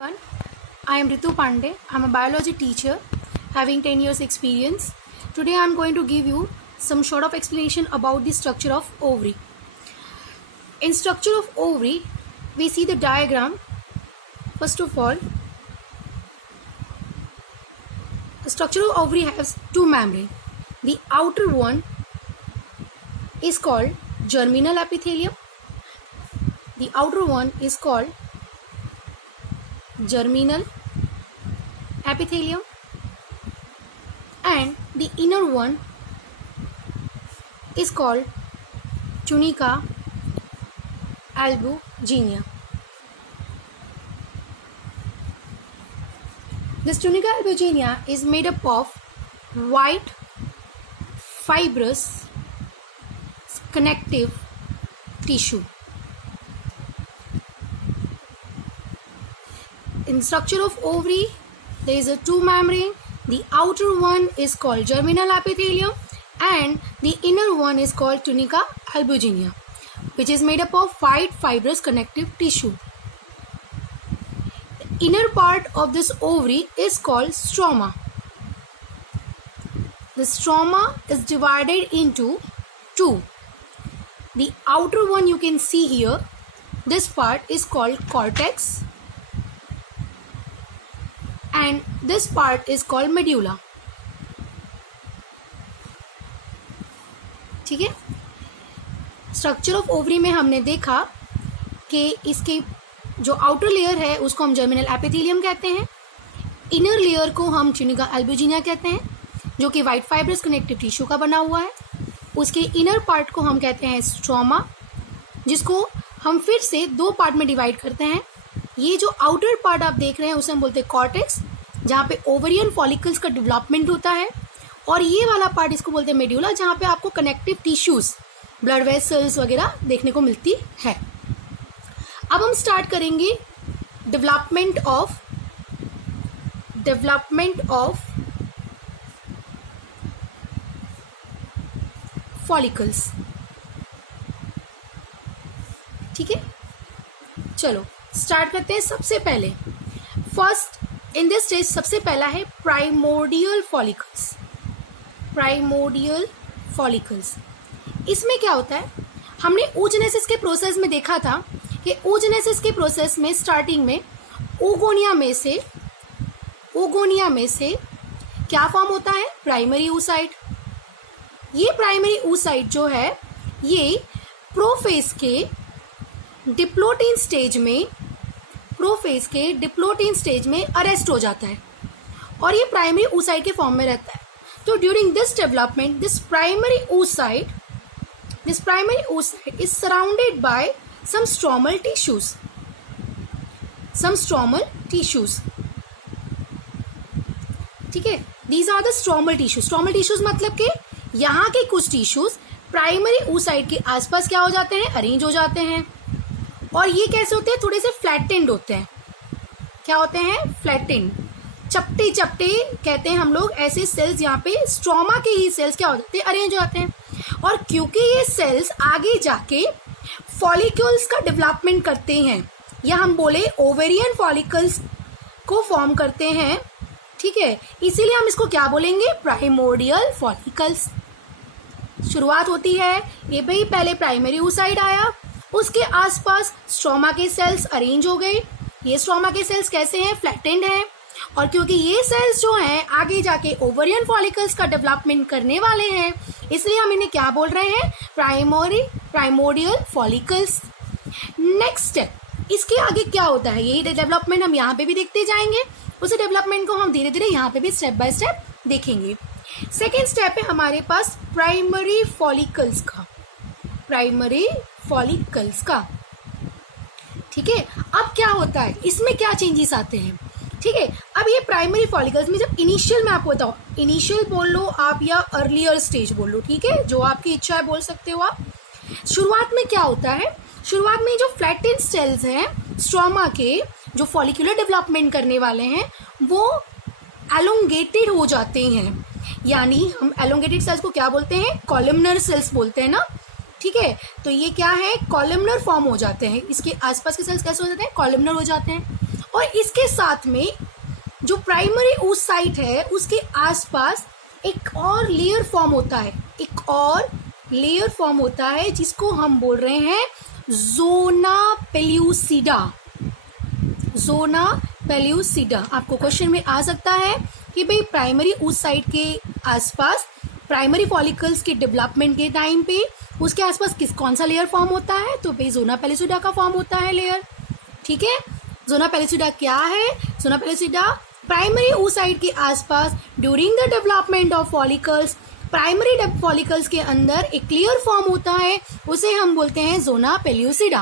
Everyone. I am Ritu Pandey. I am a biology teacher having 10 years experience. Today I am going to give you some sort of explanation about the structure of ovary. In structure of ovary, we see the diagram. First of all, the structure of ovary has two membrane. The outer one is called germinal epithelium. The outer one is called germinal epithelium and the inner one is called tunica albuginea. This tunica albuginea is made up of white fibrous connective tissue. In structure of ovary, there is a two membrane. The outer one is called germinal epithelium and the inner one is called tunica albuginea, which is made up of white fibrous connective tissue. The inner part of this ovary is called stroma. The stroma is divided into two. The outer one you can see here. This part is called cortex. And this part is called medulla. ठीक है. Structure of ovary में हमने देखा कि इसके जो outer layer है उसको हम जर्मिनल एपिथेलियम कहते हैं, इनर लेयर को हम ट्यूनिका एल्बुजिनिया कहते हैं जो कि वाइट फाइब्रस कनेक्टिव टिश्यू का बना हुआ है. उसके इनर पार्ट को हम कहते हैं स्ट्रोमा, जिसको हम फिर से दो पार्ट में डिवाइड करते हैं. ये जो आउटर पार्ट आप देख रहे हैं उसे हम बोलते हैं कॉर्टेक्स, जहाँ पे ओवरियन फॉलिकल्स का डेवलपमेंट होता है, और ये वाला पार्ट इसको बोलते हैं मेड्यूला, जहाँ पे आपको कनेक्टिव टिश्यूज ब्लड वेसल्स वगैरह देखने को मिलती है. अब हम स्टार्ट करेंगे डेवलपमेंट ऑफ फॉलिकल्स. ठीक है, चलो स्टार्ट करते हैं. सबसे पहले फर्स्ट इन दिस स्टेज सबसे पहला है प्राइमोर्डियल फॉलिकल्स. प्राइमोर्डियल फॉलिकल्स, इसमें क्या होता है, हमने oogenesis के प्रोसेस में देखा था कि oogenesis के प्रोसेस में स्टार्टिंग में ओगोनिया में से क्या फॉर्म होता है, प्राइमरी oocyte. ये प्राइमरी oocyte जो है ये प्रोफेज के डिप्लोटिन स्टेज में अरेस्ट हो जाता है और ये प्राइमरी oocyte के फॉर्म में रहता है. तो during this development this primary oocyte is surrounded by some stromal tissues. ठीक है, these are the stromal tissues. Stromal tissues मतलब कि यहाँ के कुछ टिश्यूज प्राइमरी oocyte के आसपास क्या हो जाते हैं, अरेंज हो जाते हैं. और ये कैसे होते हैं, थोड़े से फ्लैटेंड होते हैं. क्या होते हैं, फ्लैटेंड, चपटे कहते हैं हम लोग. ऐसे सेल्स यहाँ पे स्ट्रोमा के ही सेल्स क्या हो जाते हैं, अरेंज हो जाते हैं. और क्योंकि ये सेल्स आगे जाके फॉलिक्यूल्स का डेवलपमेंट करते हैं, या हम बोले ओवेरियन फॉलिकल्स को फॉर्म करते हैं, ठीक है, इसीलिए हम इसको क्या बोलेंगे, प्राइमोर्डियल फॉलिकल्स. शुरुआत होती है ये भाई, पहले प्राइमरी oocyte आया, उसके आसपास स्ट्रोमा के सेल्स अरेंज हो गए. ये स्ट्रोमा के सेल्स कैसे हैं, फ्लैटेंड हैं. और क्योंकि ये सेल्स जो हैं आगे जाके ओवरियन फॉलिकल्स का डेवलपमेंट करने वाले हैं, इसलिए हम इन्हें क्या बोल रहे हैं, प्राइमोर्डियल फॉलिकल्स. नेक्स्ट स्टेप, इसके आगे क्या होता है, यही डेवलपमेंट हम यहाँ पे भी देखते जाएंगे. उसी डेवलपमेंट को हम धीरे धीरे यहाँ पे भी स्टेप बाय स्टेप देखेंगे. सेकेंड स्टेप है हमारे पास प्राइमरी फॉलिकल्स का. ठीक है, अब क्या होता है, इसमें क्या चेंजेस आते हैं. ठीक है, अब ये प्राइमरी फॉलिकल्स में जब इनिशियल में आपको बताओ, इनिशियल बोल लो आप या अर्लियर स्टेज बोल लो, ठीक है, जो आपकी इच्छा है बोल सकते हो आप. शुरुआत में क्या होता है, शुरुआत में जो फ्लैटेंड सेल्स हैं स्ट्रोमा के, जो फॉलिकुलर डेवलपमेंट करने वाले हैं, वो एलोंगेटेड हो जाते हैं. यानी हम एलोंगेटेड सेल्स को क्या बोलते हैं, कॉलमनर सेल्स बोलते हैं ना. ठीक है, तो ये क्या है, कॉलमनर फॉर्म हो जाते हैं, इसके आसपास के सेल्स कैसे हो जाते हैं, कॉलमनर हो जाते हैं. और इसके साथ में जो प्राइमरी उस साइट है उसके आसपास एक और लेयर फॉर्म होता है, एक और लेयर फॉर्म होता है जिसको हम बोल रहे हैं जोना पेल्यूसिडा। जोना पेल्यूसिडा। आपको क्वेश्चन में आ सकता है कि भाई प्राइमरी उस साइट के आसपास प्राइमरी फॉलिकल्स के डेवलपमेंट के टाइम पे उसके आसपास कौन सा लेयर फॉर्म होता है, तो भाई जोना पेल्यूसिडा का फॉर्म होता है लेयर। ठीक है, जोना पेल्यूसिडा क्या है? जोना पेल्यूसिडा प्राइमरी oocyte के आसपास during the development of follicles, primary follicles के अंदर एक लेयर फॉर्म होता है, उसे हम बोलते हैं जोना पेल्यूसिडा।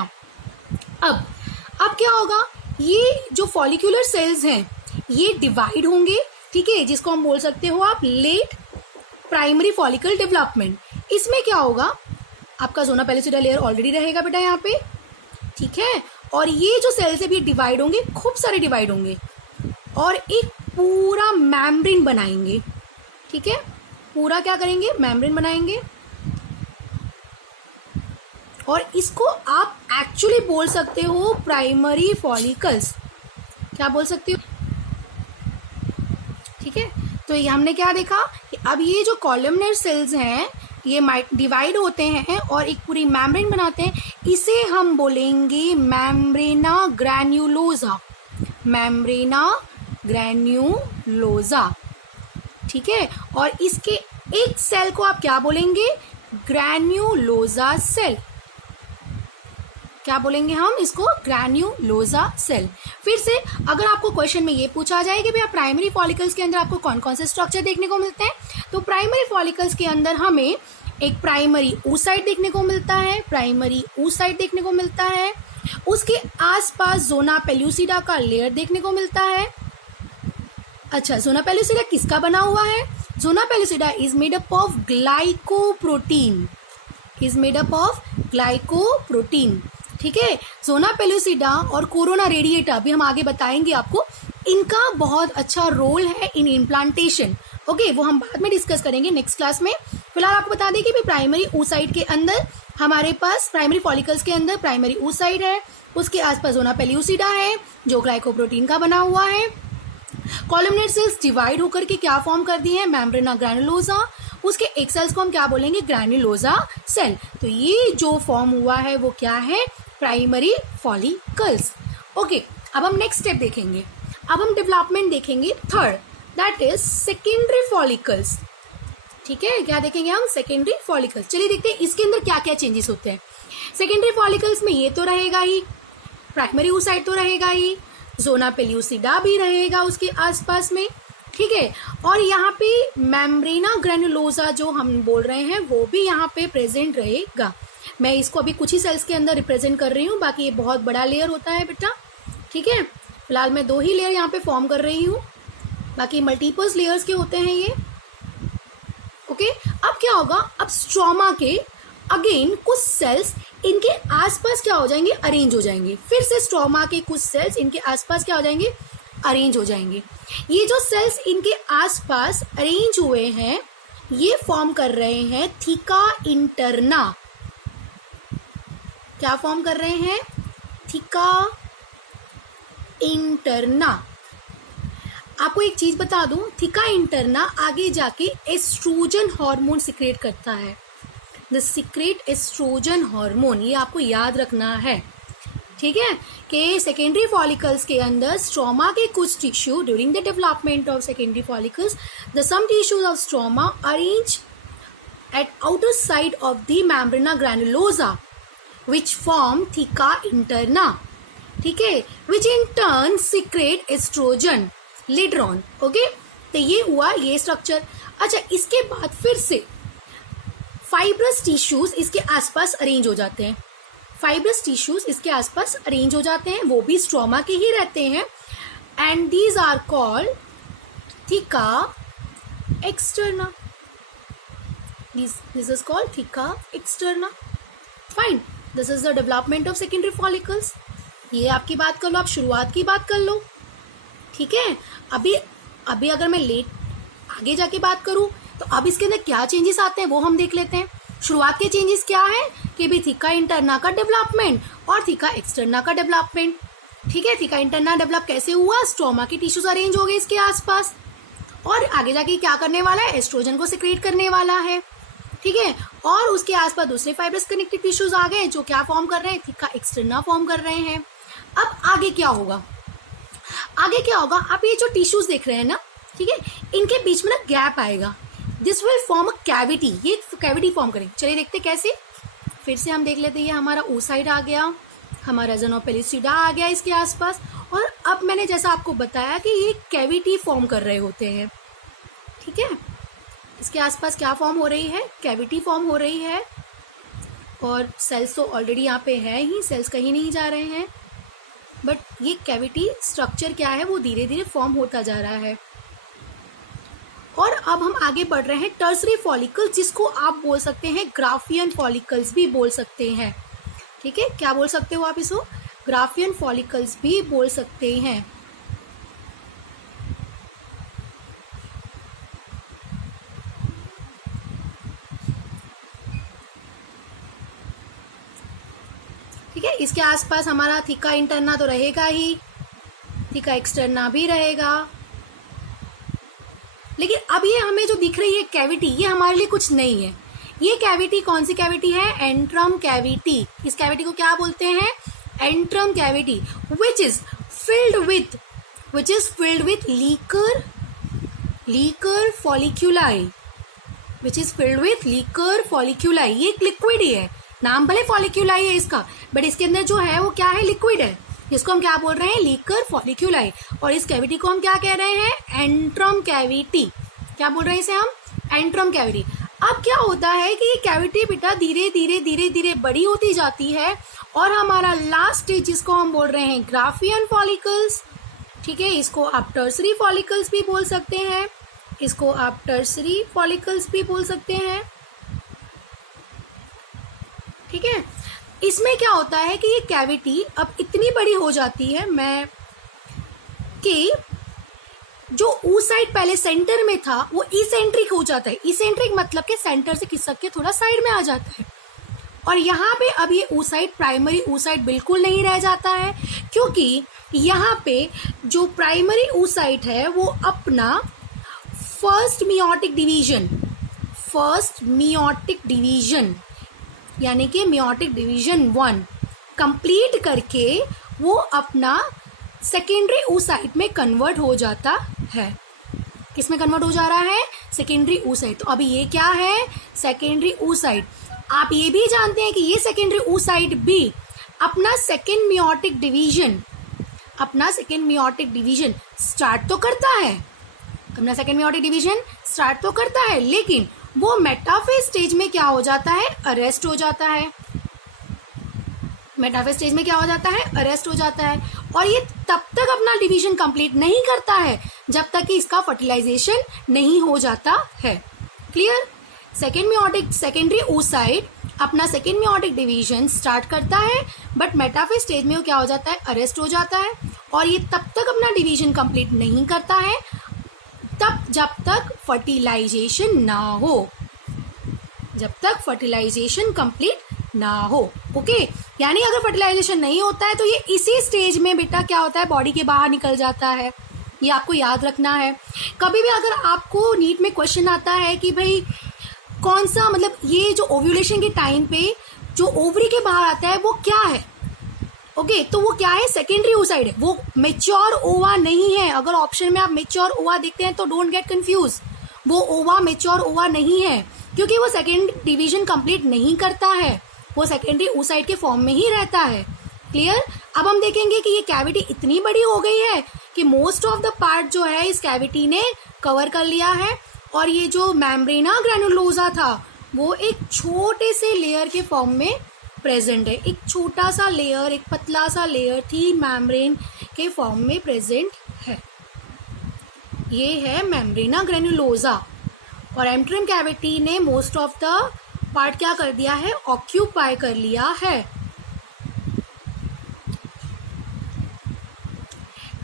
अब क्या होगा, ये जो फॉलिक्यूलर सेल्स हैं ये डिवाइड होंगे, ठीक है, जिसको हम बोल सकते हो आप लेट प्राइमरी फॉलिकल डेवलपमेंट। इसमें क्या होगा, आपका जोना पेल्यूसिडा लेयर ऑलरेडी रहेगा बेटा यहाँ पे, ठीक है, और ये जो सेल्स है भी डिवाइड होंगे, खूब सारे डिवाइड होंगे और एक पूरा मेम्ब्रेन बनाएंगे। ठीक है, पूरा क्या करेंगे, मेम्ब्रेन बनाएंगे और इसको आप एक्चुअली बोल सकते हो प्राइमरी फॉलिकल्स। क्या बोल सकते हो? ठीक है, तो ये हमने क्या देखा कि अब ये जो कॉलमनर सेल्स हैं ये डिवाइड होते हैं और एक पूरी मेम्ब्रेन बनाते हैं, इसे हम बोलेंगे मेम्ब्रेना ग्रैन्युलोसा। मेम्ब्रेना ग्रैन्युलोसा, ठीक है, और इसके एक सेल को आप क्या बोलेंगे, ग्रैन्युलोसा सेल। क्या बोलेंगे हम इसको, ग्रैन्युलोसा सेल। फिर से अगर आपको क्वेश्चन में ये पूछा जाए कि भैया प्राइमरी फॉलिकल्स के अंदर आपको कौन कौन से स्ट्रक्चर देखने को मिलते हैं, तो प्राइमरी फॉलिकल्स के अंदर हमें एक प्राइमरी oocyte देखने को मिलता है, प्राइमरी oocyte देखने को मिलता है, उसके आसपास जोना पेल्यूसिडा का लेयर देखने को मिलता है। अच्छा, जोना पेल्यूसिडा किसका बना हुआ है? Zona pellucida is made up of glycoprotein, is made up of glycoprotein. ठीक है, जोना पेल्यूसिडा और कोरोना रेडिएटा भी हम आगे बताएंगे आपको, इनका बहुत अच्छा रोल है इन इम्प्लांटेशन। ओके, वो हम बाद में डिस्कस करेंगे नेक्स्ट क्लास में। फिलहाल आपको बता दें कि प्राइमरी oocyte के अंदर हमारे पास प्राइमरी फॉलिकल्स के अंदर प्राइमरी oocyte है, उसके आसपास जोना पेल्यूसिडा है जो ग्लाइकोप्रोटीन का बना हुआ है। कॉलमनर सेल्स डिवाइड होकर के क्या फॉर्म कर दी है, मेम्ब्रेना ग्रैन्युलोसा। उसके एक सेल्स को हम क्या बोलेंगे, ग्रैन्युलोसा सेल। तो ये जो फॉर्म हुआ है वो क्या है, प्राइमरी फॉलिकल्स। ओके, अब हम नेक्स्ट स्टेप देखेंगे। अब हम डेवलपमेंट देखेंगे third, that is secondary follicles. ठीक है, क्या देखेंगे हम, सेकेंडरी फॉलिकल्स। चलिए देखते हैं इसके अंदर क्या क्या चेंजेस होते हैं। सेकेंडरी फॉलिकल्स में ये तो रहेगा ही, प्राइमरी oocyte तो रहेगा ही, जोना पेल्यूसिडा भी रहेगा उसके आसपास में। ठीक है, और यहाँ पे मेम्ब्रेना ग्रैन्युलोसा जो हम बोल रहे हैं वो भी यहाँ पे प्रेजेंट रहेगा। मैं इसको अभी कुछ ही सेल्स के अंदर रिप्रेजेंट कर रही हूँ, बाकी ये बहुत बड़ा लेयर होता है बेटा। ठीक है, फिलहाल मैं 2 ही लेयर यहाँ पे फॉर्म कर रही हूँ, बाकी मल्टीपल्स लेयर्स के होते हैं ये। ओके, अब क्या होगा, अब स्ट्रोमा के अगेन कुछ सेल्स इनके आसपास क्या हो जाएंगे, अरेंज हो जाएंगे। फिर से स्ट्रोमा के कुछ सेल्स इनके आसपास क्या हो जाएंगे, अरेंज हो जाएंगे। ये जो सेल्स इनके आसपास अरेंज हुए हैं ये फॉर्म कर रहे हैं थीका इंटरना। क्या फॉर्म कर रहे हैं, थीका इंटरना। आपको एक चीज बता दूं, थीका इंटरना आगे जाके एस्ट्रोजन हार्मोन सिक्रेट करता है, द सीक्रेट एस्ट्रोजन हार्मोन, ये आपको याद रखना है। ठीक है, कि सेकेंडरी फॉलिकल्स के अंदर स्ट्रोमा के कुछ tissue during the development of secondary follicles, the some tissues of stroma arrange at outer side of the membrana granulosa which form theca interna, ठीक है, which in turn secrete estrogen later on। Okay, तो ये हुआ ये structure. अच्छा, इसके बाद फिर से फाइब्रस टिश्यूज इसके आसपास अरेंज हो जाते हैं, फाइब्रस टिश्यूज इसके आसपास अरेंज हो जाते हैं, वो भी स्ट्रोमा के ही रहते हैं, and these are called theca externa. This is called theca externa. Fine, this is the development of secondary follicles. ये आपकी बात कर लो, आप शुरुआत की बात कर लो। ठीक है, अभी अगर मैं लेट आगे जाके बात करूं तो अब इसके अंदर क्या चेंजेस आते हैं वो हम देख लेते हैं। शुरुआत के चेंजेस क्या है कि भी थीका इंटरना का डेवलपमेंट और थीका एक्सटर्ना का डेवलपमेंट। ठीक है, थीका इंटरना डेवलप कैसे हुआ, स्ट्रोमा के टिश्यूज अरेंज हो गए इसके आसपास, और आगे जाके क्या करने वाला है, एस्ट्रोजन को सिक्रेट करने वाला है। ठीक है, और उसके आसपास दूसरे फाइब्रस कनेक्टिव टिश्यूज आ गए जो क्या फॉर्म कर रहे हैं, थीका एक्सटर्ना फॉर्म कर रहे हैं। अब आगे क्या होगा, आगे क्या होगा, आप ये जो टिश्यूज देख रहे हैं ना, ठीक है, इनके बीच में ना गैप आएगा, this will form a cavity, ये कैविटी फॉर्म करेंगे। चलिए देखते कैसे, फिर से हम देख लेते हैं। ये हमारा oocyte आ गया, हमारा ज़ेनो पेलिसिडा आ गया इसके आसपास, और अब मैंने जैसा आपको बताया कि ये कैविटी फॉर्म कर रहे होते हैं। ठीक है, इसके आसपास क्या फॉर्म हो रही है, कैविटी फॉर्म हो रही है, और सेल्स तो ऑलरेडी यहाँ पे है ही, सेल्स कहीं नहीं जा रहे हैं, बट ये कैविटी स्ट्रक्चर क्या है वो धीरे धीरे फॉर्म होता जा रहा है। और अब हम आगे बढ़ रहे हैं टर्सरी फॉलिकल्स, जिसको आप बोल सकते हैं ग्राफियन फॉलिकल्स भी बोल सकते हैं। ठीक है, क्या बोल सकते हो आप इसको, ग्राफियन फॉलिकल्स भी बोल सकते हैं। ठीक है, इसके आसपास हमारा थीका इंटरना तो रहेगा ही, थीका एक्सटर्ना भी रहेगा, लेकिन अब ये हमें जो दिख रही है कैविटी, ये हमारे लिए कुछ नहीं है। ये कैविटी कौन सी कैविटी है, एंट्रम कैविटी। इस कैविटी को क्या बोलते हैं, antrum cavity, which is filled with liquor folliculi, which is filled with liquor folliculi. ये एक लिक्विड ही है, नाम भले फॉलिक्यूलाई है इसका, बट इसके अंदर जो है वो क्या है, लिक्विड है, जिसको हम क्या बोल रहे हैं, लीकर फॉलिक्यूलाई। और इस कैविटी को हम क्या कह रहे हैं, एंट्रम कैविटी। क्या बोल रहे हैं इसे हम, एंट्रम कैविटी। अब क्या होता है कि ये कैविटी बेटा धीरे धीरे बड़ी होती जाती है, और हमारा लास्ट स्टेज जिसको हम बोल रहे हैं ग्राफियन फॉलिकल्स। ठीक है, इसको आप टर्सरी फॉलिकल्स भी बोल सकते हैं, इसको आप टर्सरी फॉलिकल्स भी बोल सकते हैं। ठीक है, इसमें क्या होता है कि ये कैविटी अब इतनी बड़ी हो जाती है कि जो oocyte पहले सेंटर में था वो इसेंट्रिक हो जाता है। इसेंट्रिक मतलब कि सेंटर से खिसक के थोड़ा साइड में आ जाता है, और यहाँ पे अब ये oocyte प्राइमरी oocyte बिल्कुल नहीं रह जाता है, क्योंकि यहाँ पे जो प्राइमरी oocyte है वो अपना फर्स्ट मियोटिक डिवीजन यानी कि मियोटिक डिवीजन 1 कंप्लीट करके वो अपना सेकेंडरी oocyte में कन्वर्ट हो जाता है। किस में कन्वर्ट हो जा रहा है, सेकेंडरी oocyte। तो अभी ये क्या है, सेकेंडरी oocyte। आप ये भी जानते हैं कि ये सेकेंडरी oocyte भी अपना सेकेंड मियोटिक डिवीजन स्टार्ट तो करता है, लेकिन वो मेटाफेज स्टेज में क्या हो जाता है, अरेस्ट हो जाता है। और ये तब तक अपना डिवीजन कंप्लीट नहीं करता है जब तक कि इसका फर्टिलाइजेशन नहीं हो जाता है। क्लियर, सेकेंडरी oocyte अपना सेकेंड मियोटिक डिवीजन स्टार्ट करता है, बट मेटाफेज स्टेज में वो क्या हो जाता है, अरेस्ट हो जाता है, और ये तब तक अपना डिवीजन कंप्लीट नहीं करता है जब तक फर्टिलाइजेशन कंप्लीट ना हो। ओके, यानी अगर फर्टिलाइजेशन नहीं होता है तो ये इसी स्टेज में बेटा क्या होता है, बॉडी के बाहर निकल जाता है। ये आपको याद रखना है। कभी भी अगर आपको नीट में क्वेश्चन आता है कि भाई कौन सा, मतलब ये जो ओव्यूलेशन के टाइम पे जो ओवरी के बाहर आता है वो क्या है, ओके, तो वो क्या है, सेकेंडरी oocyte है, वो मेच्योर ओवा नहीं है। अगर ऑप्शन में आप मेच्योर ओवा देखते हैं तो डोंट गेट कंफ्यूज, वो ओवा मेच्योर ओवा नहीं है, क्योंकि वो सेकेंड डिवीजन कंप्लीट नहीं करता है, वो सेकेंडरी oocyte के फॉर्म में ही रहता है। क्लियर, अब हम देखेंगे कि ये कैविटी इतनी बड़ी हो गई है कि मोस्ट ऑफ द पार्ट जो है इस कैविटी ने कवर कर लिया है, और ये जो मेम्ब्रेना ग्रैनुलोसा था वो एक छोटे से लेयर के फॉर्म में प्रेजेंट है। एक छोटा सा लेयर, एक पतला सा लेयर थी मेम्ब्रेन के फॉर्म में प्रेजेंट है। ये है मेम्ब्रेना ग्रैनुलोसा, और एंट्रम कैविटी ने मोस्ट ऑफ द पार्ट क्या कर दिया है, ऑक्यूपाई कर लिया है।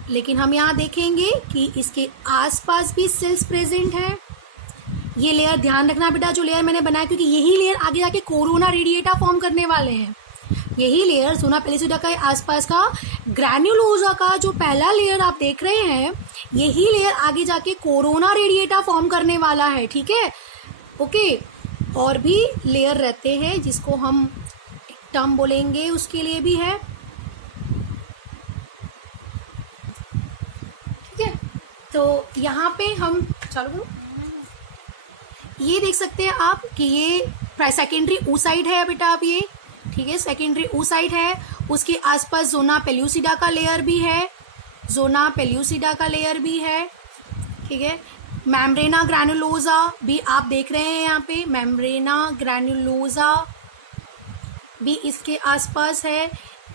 लेकिन हम यहाँ देखेंगे कि इसके आसपास भी सेल्स प्रेजेंट है। ये लेयर ध्यान रखना बेटा, जो लेयर मैंने बनाया, क्योंकि यही लेयर आगे जाके कोरोना रेडिएटा फॉर्म करने वाले हैं। यही लेयर ज़ोना पेलिसिडा के आसपास का ग्रैन्युलोसा का जो पहला लेयर आप देख रहे हैं, यही लेयर आगे जाके कोरोना रेडिएटा फॉर्म करने वाला है, ठीक है। ओके, और भी लेयर रहते हैं जिसको हम एक टर्म बोलेंगे, उसके लिए भी है, ठीक है। तो यहाँ पे हम चलो ये देख सकते हैं आप कि ये सेकेंडरी oocyte है बेटा, आप ये ठीक है, सेकेंडरी oocyte है। उसके आसपास जोना पेल्यूसिडा का लेयर भी है, जोना पेल्यूसिडा का लेयर भी है, ठीक है। मेम्ब्रेना ग्रैनुलोसा भी आप देख रहे हैं यहाँ पे, मेम्ब्रेना ग्रैनुलोसा भी इसके आसपास है।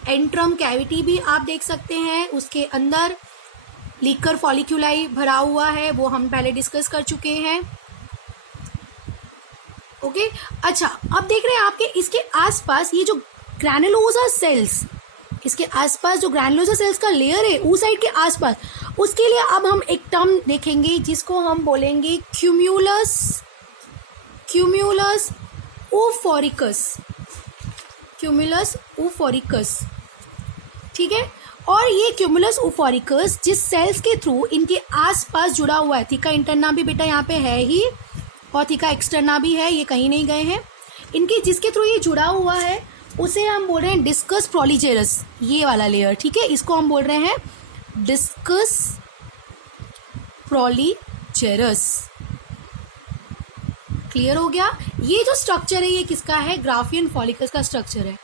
एंट्रम कैविटी भी आप देख सकते हैं, उसके अंदर लीकर फॉलिक्यूलाई भरा हुआ है, वो हम पहले डिस्कस कर चुके हैं। ओके अच्छा, अब देख रहे हैं आपके इसके आसपास ये जो ग्रैनुलोसा सेल्स, इसके आसपास जो ग्रैनुलोसा सेल्स का लेयर है oocyte के आसपास, उसके लिए अब हम एक टर्म देखेंगे जिसको हम बोलेंगे क्यूम्यूलस ओफोरिकस, क्यूमुलस ओफोरिकस, ठीक है। और ये क्यूमुलस ओफोरिकस जिस सेल्स के थ्रू इनके आसपास जुड़ा हुआ है, थीका इंटरना भी बेटा यहाँ पे है ही और थीका एक्सटर्ना भी है, ये कहीं नहीं गए हैं, इनके जिसके थ्रू ये जुड़ा हुआ है उसे हम बोल रहे हैं डिस्कस प्रोलीजेरस, ये वाला लेयर, ठीक है, इसको हम बोल रहे हैं डिस्कस प्रोलीजेरस। क्लियर हो गया। ये जो स्ट्रक्चर है ये किसका है, ग्राफियन फॉलिकल्स का स्ट्रक्चर है।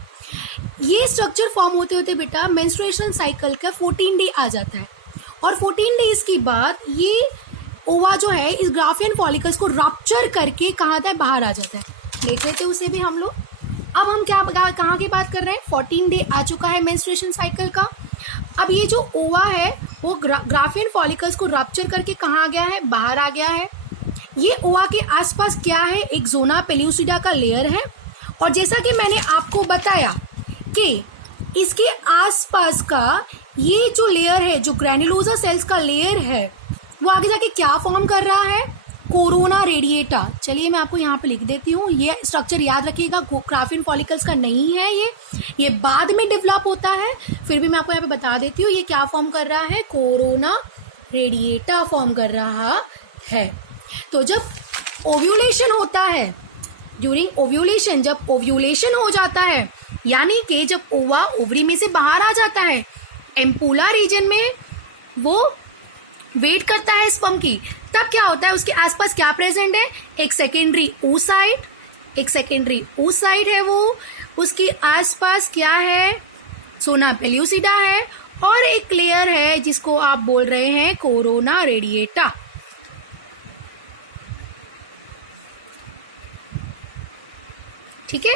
ये स्ट्रक्चर फॉर्म होते होते बेटा मेंस्ट्रुएशन साइकिल का 14 डे आ जाता है और 14 डेज के बाद ये ओवा जो है इस ग्राफियन फॉलिकल्स को रप्चर करके कहाँ आता है, बाहर आ जाता है। देख लेते उसे भी हम लोग। अब हम कहाँ की बात कर रहे हैं, 14 डे आ चुका है मेंस्ट्रुएशन साइकिल का। अब ये जो ओवा है वो ग्राफियन फॉलिकल्स को रप्चर करके कहाँ आ गया है, बाहर आ गया है। ये ओवा के आसपास क्या है, एक जोना पेल्यूसिडा का लेयर है और जैसा कि मैंने आपको बताया कि इसके आसपास का ये जो लेयर है, जो ग्रैनुलोसा सेल्स का लेयर है, वो आगे जाके क्या फॉर्म कर रहा है, कोरोना रेडिएटा। चलिए मैं आपको यहाँ पे लिख देती हूँ, ये स्ट्रक्चर याद रखिएगा, ग्राफियन फॉलिकल्स का नहीं है, ये बाद में डेवलप होता है, फिर भी मैं आपको यहाँ पे बता देती हूँ ये क्या फॉर्म कर रहा है, कोरोना रेडिएटा फॉर्म कर रहा है। तो जब ओव्यूलेशन होता है, ड्यूरिंग ओव्यूलेशन, जब ओव्यूलेशन हो जाता है, यानी कि जब ओवा ओवरी में से बाहर आ जाता है, एम्पुला रीजन में वो वेट करता है स्पर्म की, तब क्या होता है, उसके आसपास क्या प्रेजेंट है, एक सेकेंडरी oocyte है, वो उसके आसपास क्या है, जोना पेल्यूसिडा है और एक लेयर है जिसको आप बोल रहे हैं कोरोना रेडिएटा। ठीक है,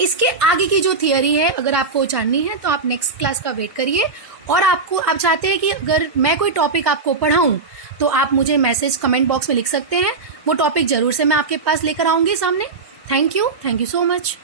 इसके आगे की जो थियरी है अगर आपको जाननी है तो आप नेक्स्ट क्लास का वेट करिए। और आपको आप चाहते हैं कि अगर मैं कोई टॉपिक आपको पढ़ाऊं तो आप मुझे मैसेज कमेंट बॉक्स में लिख सकते हैं, वो टॉपिक जरूर से मैं आपके पास लेकर आऊंगी सामने। Thank you so much.